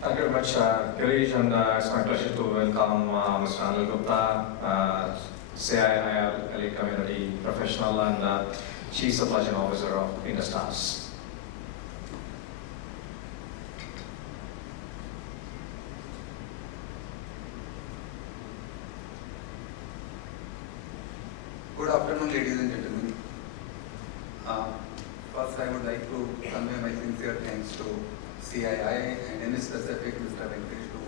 Thank you very much, Girish, and it's my pleasure to welcome Mr. Anil Gupta, CII Elite Community Professional and Chief Supply Chain Officer of Indus. Good afternoon, ladies and gentlemen. First, I would like to convey my sincere thanks to CII and in specific Mr. Venkatesh to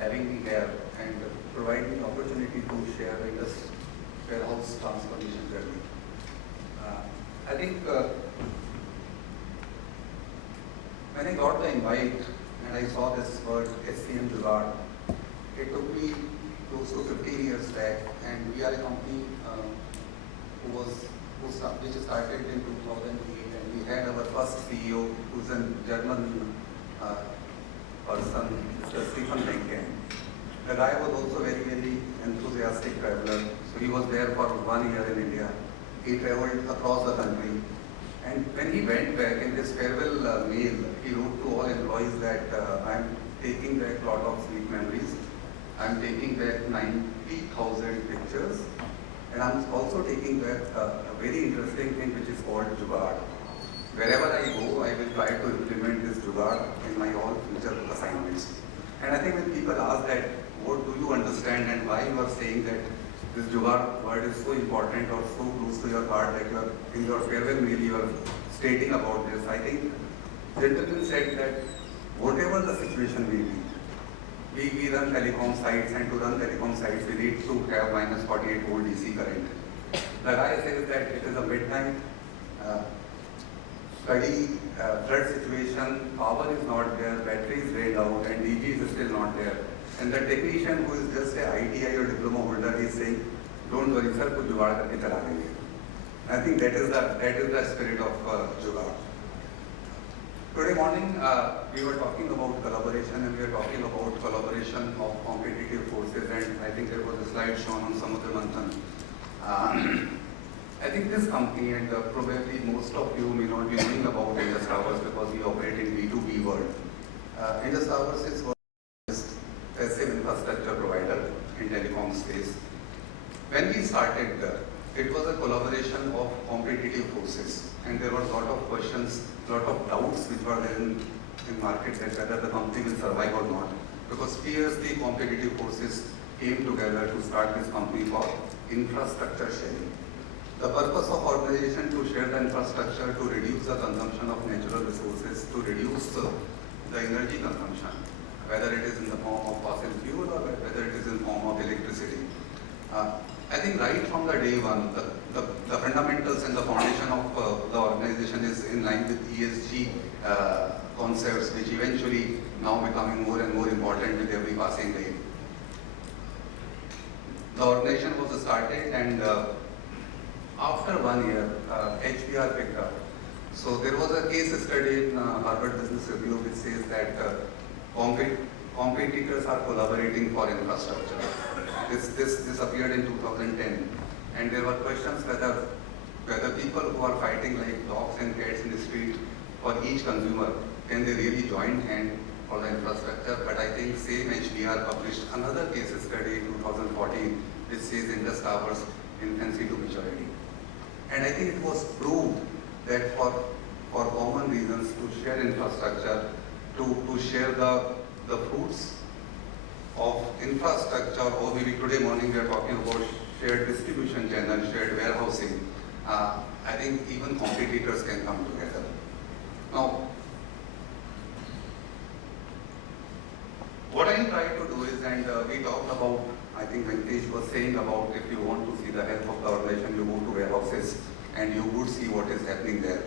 having me here and providing the opportunity to share Indus warehouse transformation journey. I think when I got the invite and I saw this word SCM Jugaad, it took me close to 15 years back, and we are a company which started in 2008, and we had our first CEO, who's a German person, Mr. Stephen Lenken. The guy was also very, very enthusiastic traveler. So he was there for 1 year in India. He traveled across the country. And when he went back in his farewell mail, he wrote to all employees that I'm taking back a lot of sweet memories. I'm taking back 90,000 pictures. And I'm also taking back a very interesting thing which is called Jugaad. Wherever I go, I will try to implement this Jugaad in my all future assignments. And I think when people ask that, what do you understand and why you are saying that this Jugaad word is so important or so close to your heart that you are, in your farewell mail you are stating about this, I think gentlemen said that whatever the situation may be, we run telecom sites, and to run telecom sites we need to have minus 48 volt DC current. The guy says that it is a midnight study, flood situation, power is not there, battery is drained out, and DG is still not there. And the technician who is just a ITI or diploma holder is saying, don't worry sir, kuch jugaad karke chala denge. I think that is the spirit of Jugaad. Today morning, we were talking about collaboration, and we were talking about collaboration of competitive forces, and I think there was a slide shown on Samudra Manthan. I think this company, and probably most of you may not be knowing about Indus Towers because we operate in B2B world. Indus Towers is a passive infrastructure provider in telecom space. When we started, it was a collaboration of competitive forces, and there were a lot of questions, a lot of doubts which were there in market that whether the company will survive or not, because fiercely competitive forces came together to start this company for infrastructure sharing. The purpose of organization to share the infrastructure, to reduce the consumption of natural resources, to reduce the energy consumption, whether it is in the form of fossil fuel or whether it is in the form of electricity. I think right from the day one, the fundamentals and the foundation of the organization is in line with ESG concepts, which eventually now becoming more and more important with every passing day. The organization was started, and after 1 year, HBR picked up. So there was a case study in Harvard Business Review which says that competitors are collaborating for infrastructure. This appeared in 2010, and there were questions whether people who are fighting like dogs and cats in the street for each consumer, can they really join hand for the infrastructure? But I think same HBR published another case study in 2014 which says Indus Towers infancy to maturity. And I think it was proved that for common reasons to share infrastructure, to share the fruits of infrastructure, or maybe today morning we are talking about shared distribution channel, shared warehousing. I think even competitors can come together. Now, what I try to do is, and we talked about, I think Venkatesh was saying about if you want to see the health of the organization, you go to warehouses and you would see what is happening there.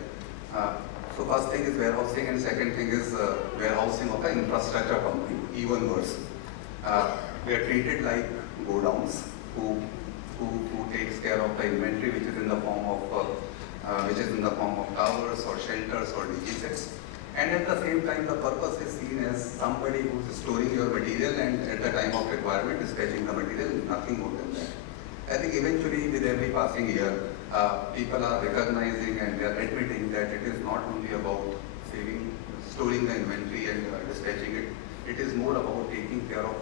So first thing is warehousing, and second thing is warehousing of an infrastructure company, even worse. We are treated like godowns who takes care of the inventory which is in the form of towers or shelters or DG sets. And at the same time, the purpose is seen as somebody who is storing your material and at the time of requirement is fetching the material, nothing more than that. I think eventually with every passing year, people are recognizing and they are admitting that it is not only about storing the inventory and dispatching it, It is more about taking care of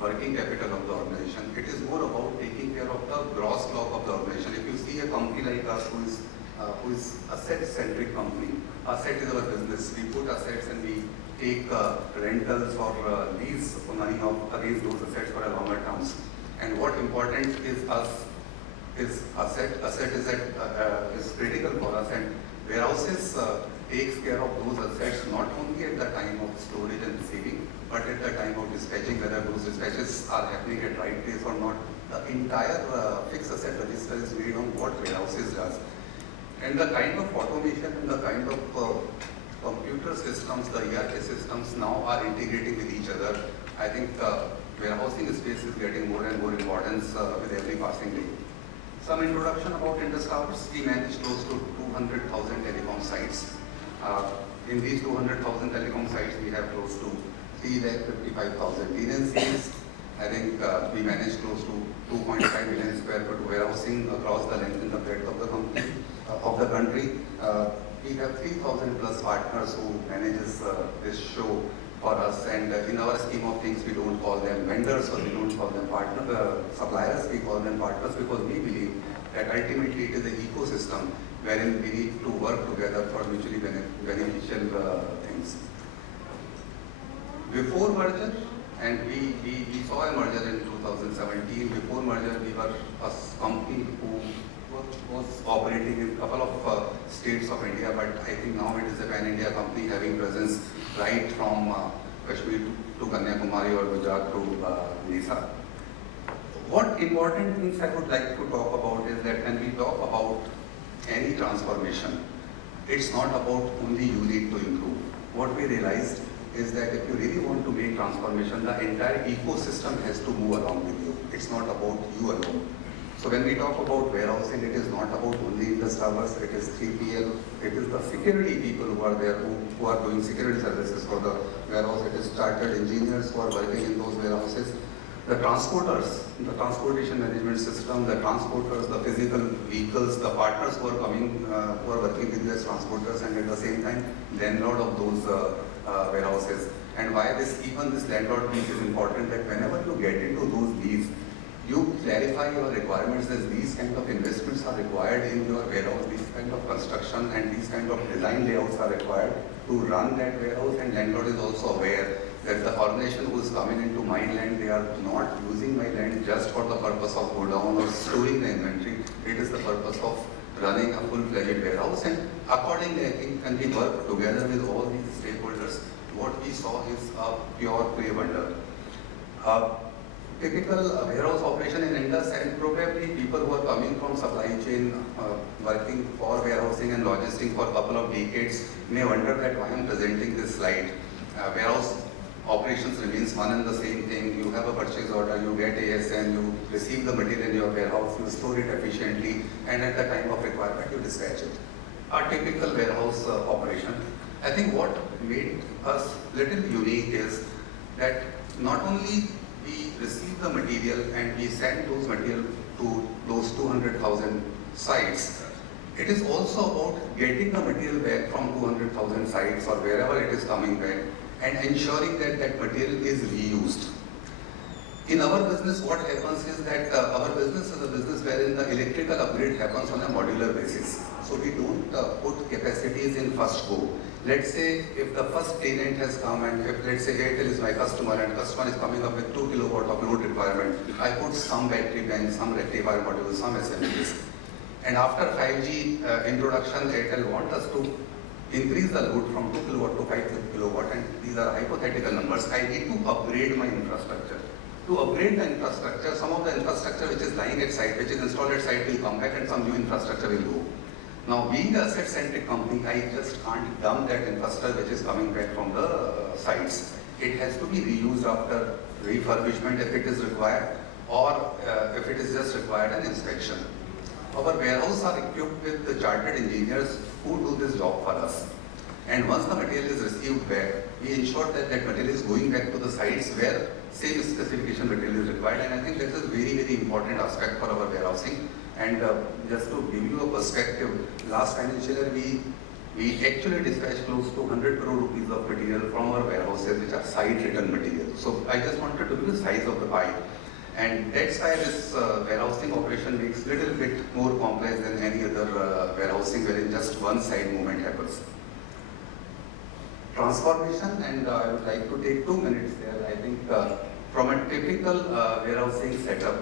working capital of the organization. It is more about taking care of the gross block of the organization. If you see a company like us who is asset-centric company, asset is our business. We put assets and we take rentals or lease money against those assets for a longer terms. And what important is us is asset. Asset is critical for us, and warehouses takes care of those assets not only at the time of storage and receiving, but at the time of dispatching, whether those dispatches are happening at right place or not. The entire fixed asset register is made on what warehouses does. And the kind of automation and the kind of computer systems, the ERP systems now are integrating with each other. I think warehousing space is getting more and more importance with every passing day. Some introduction about Indus Towers. We manage close to 200,000 telecom sites. In these 200,000 telecom sites, we have close to 355,000 tenancies. I think we manage close to 2.5 million square foot warehousing across the length and the breadth of the company, of the country. We have 3,000 plus partners who manages this show for us, and in our scheme of things, we don't call them vendors or we don't call them suppliers, we call them partners, because we believe that ultimately it is an ecosystem wherein we need to work together for mutually beneficial things. Before merger, and we saw a merger in 2017. Before merger, we were a company who was operating in a couple of states of India, but I think now it is a pan-India company having presence right from Kashmir to Kanyakumari or Jugaad to Nisa. What important things I would like to talk about is that when we talk about any transformation, it's not about only you need to improve. What we realized is that if you really want to make transformation, the entire ecosystem has to move along with you. It's not about you alone. So when we talk about warehousing, it is not about only Indus Towers, it is 3PL, it is the security people who are there, who are doing security services for the warehouse. It is chartered engineers who are working in those warehouses. The transporters, the transportation management system, the transporters, the physical vehicles, the partners who are coming, who are working with these transporters, and at the same time, landlord of those warehouses. And why even this landlord piece is important, that whenever you get into those leases, you clarify your requirements, that these kind of investments are required in your warehouse, these kind of construction and these kind of design layouts are required to run that warehouse, and landlord is also aware that the organization who is coming into my land, they are not using my land just for the purpose of go down or storing the inventory. It is the purpose of running a full-fledged warehouse, and accordingly, I think when we work together with all these stakeholders, what we saw is a pure play wonder. Typical warehouse operation in Indus, and probably people who are coming from supply chain, working for warehousing and logistics for a couple of decades may wonder that why I'm presenting this slide. Warehouse operations remains one and the same thing. You have a purchase order, you get ASN, you receive the material in your warehouse, you store it efficiently, and at the time of requirement, you dispatch it. A typical warehouse operation. I think what made us little unique is that not only we receive the material and we send those material to those 200,000 sites, it is also about getting the material back from 200,000 sites or wherever it is coming back, and ensuring that that material is reused. In our business, what happens is that our business is a business wherein the electrical upgrade happens on a modular basis. So we don't put capacities in first go. Let's say if the first tenant has come, and if let's say Airtel is my customer and customer is coming up with 2 kilowatt of load requirement, I put some battery bank, some rectifier modules, some assemblies. And after 5G introduction, Airtel wants us to increase the load from 2 kilowatt to 5 kilowatt, and these are hypothetical numbers. I need to upgrade my infrastructure. To upgrade the infrastructure, some of the infrastructure which is lying at site, which is installed at site, will come back, and some new infrastructure will go. Now, being an asset-centric company, I just can't dump that infrastructure which is coming back from the sites. It has to be reused after refurbishment if it is required, or if it is just required an inspection. Our warehouses are equipped with the chartered engineers who do this job for us. And once the material is received back, we ensure that that material is going back to the sites where same specification material is required. And I think that is a very, very important aspect for our warehousing. And just to give you a perspective, last financial year we We actually dispatch close to 100 crore rupees of material from our warehouses, which are site return material. So I just wanted to give you the size of the pie. And that's why this warehousing operation makes little bit more complex than any other warehousing wherein just one side movement happens. Transformation, and I would like to take 2 minutes there. I think from a typical warehousing setup,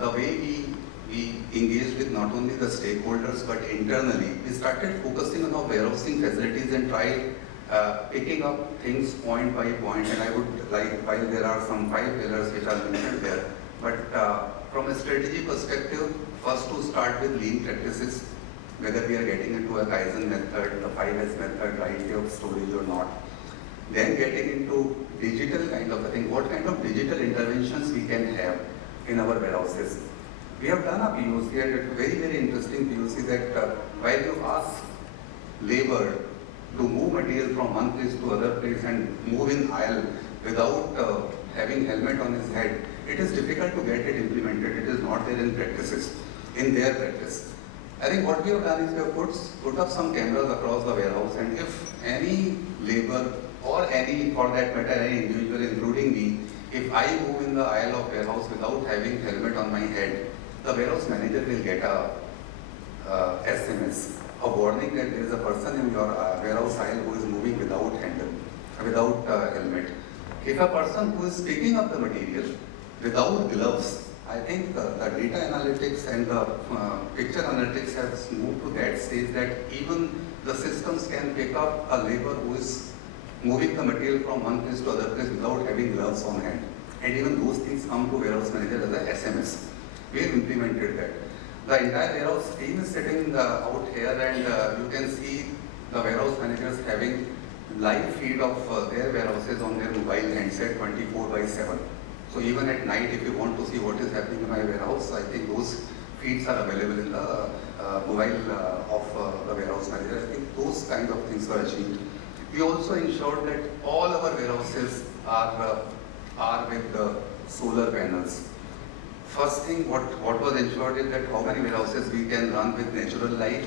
the way we engaged with not only the stakeholders but internally, we started focusing on our warehousing facilities and try picking up things point by point. And I would like, while there are some 5 pillars which are mentioned there, but from a strategy perspective, first to start with lean practices, whether we are getting into a Kaizen method, the 5S method, right way of storage or not. Then getting into digital kind of a thing, what kind of digital interventions we can have in our warehouses. We have done a POC, and it's a very, very interesting POC that while you ask labor to move material from one place to other place and move in aisle without having helmet on his head, it is difficult to get it implemented. It is not there in practices, in their practice. I think what we have done is we have put up some cameras across the warehouse, and if any labor or any, for that matter, any individual, including me, if I move in the aisle of warehouse without having helmet on my head, the warehouse manager will get a SMS, a warning that there is a person in your warehouse aisle who is moving without helmet. If a person who is picking up the material without gloves, I think the data analytics and the picture analytics has moved to that stage that even the systems can pick up a labor who is moving the material from one place to other place without having gloves on hand. And even those things come to warehouse manager as a SMS. We have implemented that. The entire warehouse team is sitting out here, and you can see the warehouse managers having live feed of their warehouses on their mobile handset 24/7. So even at night, if you want to see what is happening in my warehouse, I think those feeds are available in the mobile of the warehouse manager. I think those kind of things were achieved. We also ensured that all our warehouses are with the solar panels. First thing, what was ensured is that how many warehouses we can run with natural light,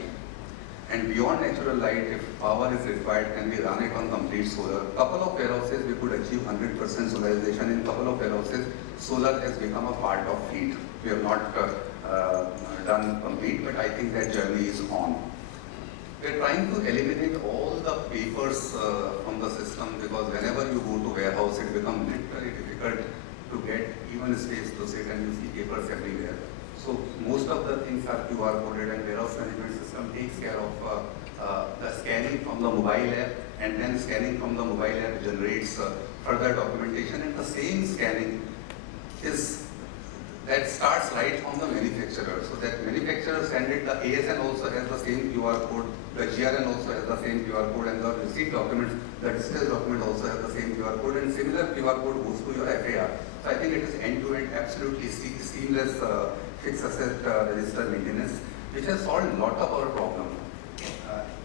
and beyond natural light, if power is required, can we run it on complete solar. Couple of warehouses we could achieve 100% solarization. In couple of warehouses, solar has become a part of fleet. We have not done complete, but I think that journey is on. We are trying to eliminate all the papers from the system, because whenever you go to warehouse, it becomes literally difficult to get even space to sit, and you see papers everywhere. So most of the things are QR coded, and warehouse management system takes care of the scanning from the mobile app, and then scanning from the mobile app generates further documentation, and the same scanning that starts right from the manufacturer. So that manufacturer send it, the ASN also has the same QR code, the GRN also has the same QR code, and the receipt documents, the dispatch document also has the same QR code, and similar QR code goes to your FAR. So I think it is end-to-end, absolutely seamless fixed asset register maintenance, which has solved a lot of our problem.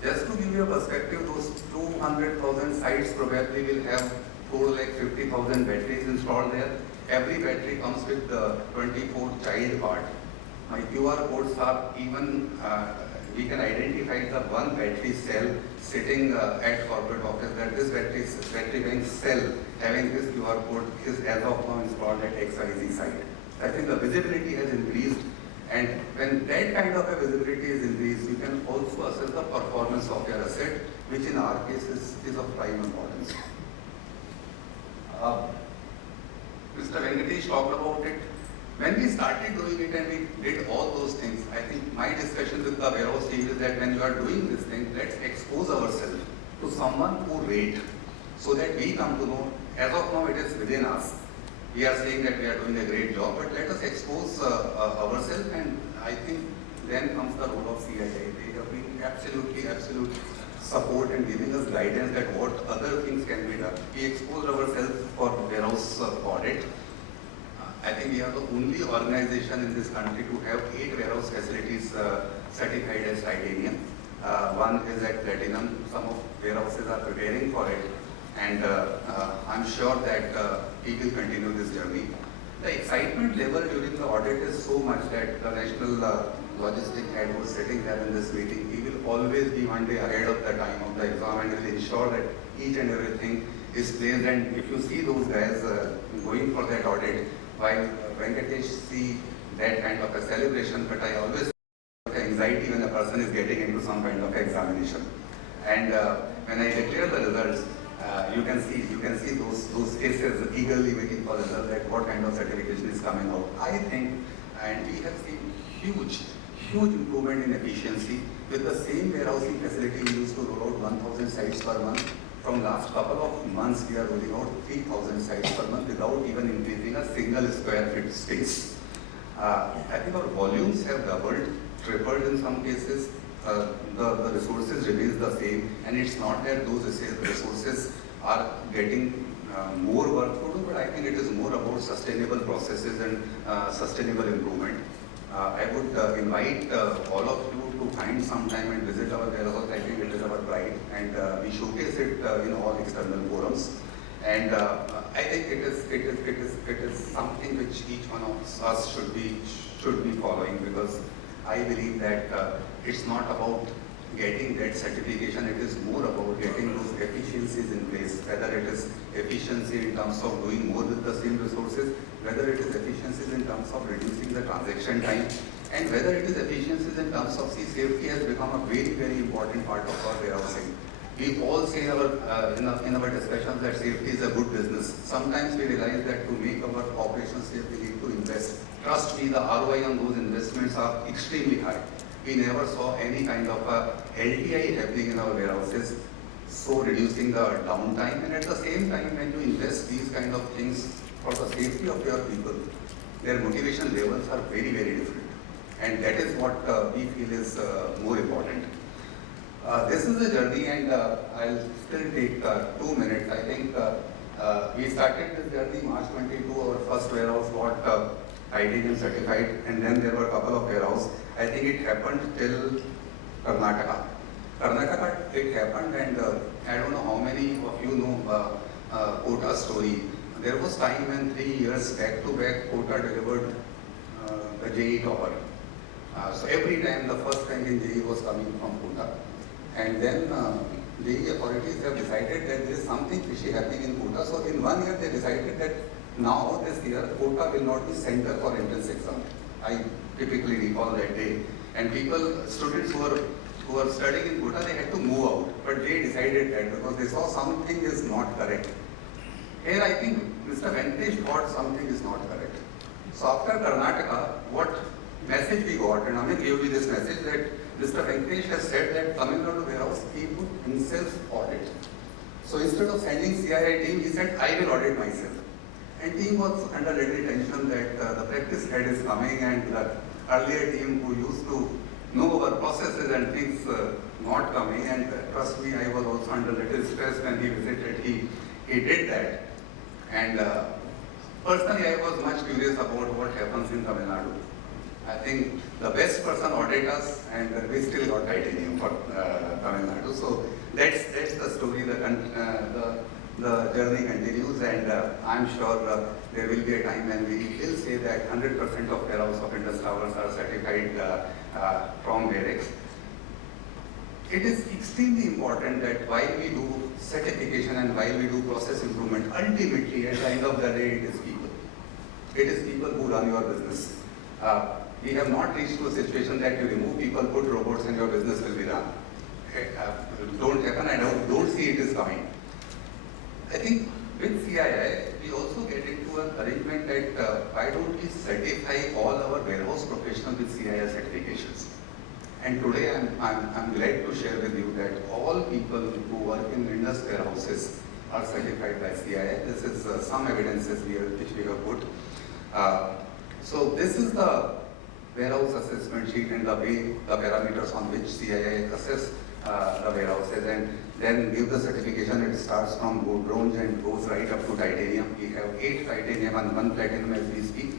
Just to give you a perspective, those 200,000 sites probably will have 450,000 batteries installed there. Every battery comes with the 24 child part. My QR codes are even, we can identify the one battery cell sitting at corporate office, that this battery bank cell having this QR code is as of now installed at XYZ site. I think the visibility has increased, and when that kind of a visibility is increased, you can also assess the performance of your asset, which in our case is of prime importance. Mr. Venkatesh talked about it. When we started doing it and we did all those things, I think my discussion with the warehouse team is that when you are doing this thing, let's expose ourselves to someone who rate, so that we come to know. As of now, it is within us. We are saying that we are doing a great job, but let us expose ourselves, and I think then comes the role of CII. They have been absolute support and giving us guidance that what other things can be done. We exposed ourselves for warehouse audit. I think we are the only organization in this country to have 8 warehouse facilities certified as titanium. One is at platinum. Some of warehouses are preparing for it, and I'm sure that we will continue this journey. The excitement level during the audit is so much that the National logistic head who is sitting there in this meeting, he will always be one day ahead of the time of the exam and will ensure that each and everything is placed. And if you see those guys going for that audit, while Venkatesh see that kind of a celebration, but I always have anxiety when a person is getting into some kind of examination. And when I declare the results, you can see those cases eagerly waiting for results, that what kind of certification is coming out. I think, and we have seen huge improvement in efficiency. With the same warehousing facility we used to roll out 1,000 sites per month. From last couple of months, we are rolling out 3,000 sites per month without even increasing a single square feet space. I think our volumes have doubled, tripled in some cases. The resources remains the same, and it's not that those resources are getting more work to do, but I think it is more about sustainable processes and sustainable improvement. I would invite all of you to find some time and visit our warehouse. I think it is our pride, and we showcase it in all external forums. And I think it is something which each one of us should be following, because I believe that it's not about getting that certification, it is more about getting those efficiencies in place, whether it is efficiency in terms of doing more with the same resources, whether it is efficiencies in terms of reducing the transaction time, and whether it is efficiencies in terms of safety has become a very important part of our warehousing. We all say in our discussions that safety is a good business. Sometimes we realize that to make our operations safe, we need to invest. Trust me, the ROI on those investments are extremely high. We never saw any kind of a LTI happening in our warehouses, so reducing the downtime. And at the same time, when you invest these kind of things for the safety of your people, their motivation levels are very different. And that is what we feel is more important. This is a journey, and I'll still take 2 minutes. I think we started this journey March 22. Our first warehouse got titanium certified, and then there were a couple of warehouses. I think it happened till Karnataka. Karnataka, it happened, and I don't know how many of you know Kota story. There was time when 3 years back to back, Kota delivered the JE topper. So every time, the first rank in JE was coming from Kota. And then JE authorities have decided that there is something fishy happening in Kota. So in 1 year, they decided that now this year, Kota will not be center for entrance exam. I typically recall that day. And students who were studying in Kota, they had to move out. But they decided that because they saw something is not correct. Here, I think Mr. Venkatesh thought something is not correct. So after Karnataka, what message we got, and Anil gave me this message, that Mr. Venkatesh has said that Tamil Nadu warehouse, he would himself audit. So instead of sending CII team, he said, I will audit myself. And team was under little tension that the practice head is coming, and the earlier team who used to know our processes and things not coming. And trust me, I was also under little stress when he visited. He did that. And personally, I was much curious about what happens in Tamil Nadu. I think the best person audit us, and we still got titanium for Tamil Nadu. So that's the story. The journey continues, and I'm sure there will be a time when we will say that 100% of warehouse of Indus Towers are certified from Varex. It is extremely important that while we do certification and while we do process improvement, ultimately at the end of the day, it is people. It is people who run your business. We have not reached to a situation that you remove people, put robots, and your business will be run. Don't happen. I don't see it is coming. I think with CII, we also get into an arrangement that why don't we certify all our warehouse professionals with CII certifications. And today I'm glad to share with you that all people who work in Indus warehouses are certified by CII. This is some evidences which we have put. So this is the warehouse assessment sheet and the way, the parameters on which CII assess the warehouses and then give the certification. It starts from bronze and goes right up to titanium. We have 8 titanium and 1 platinum as we speak,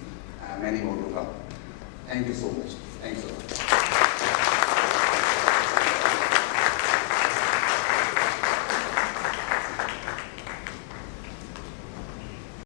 many more to come. Thank you so much. Thanks a lot.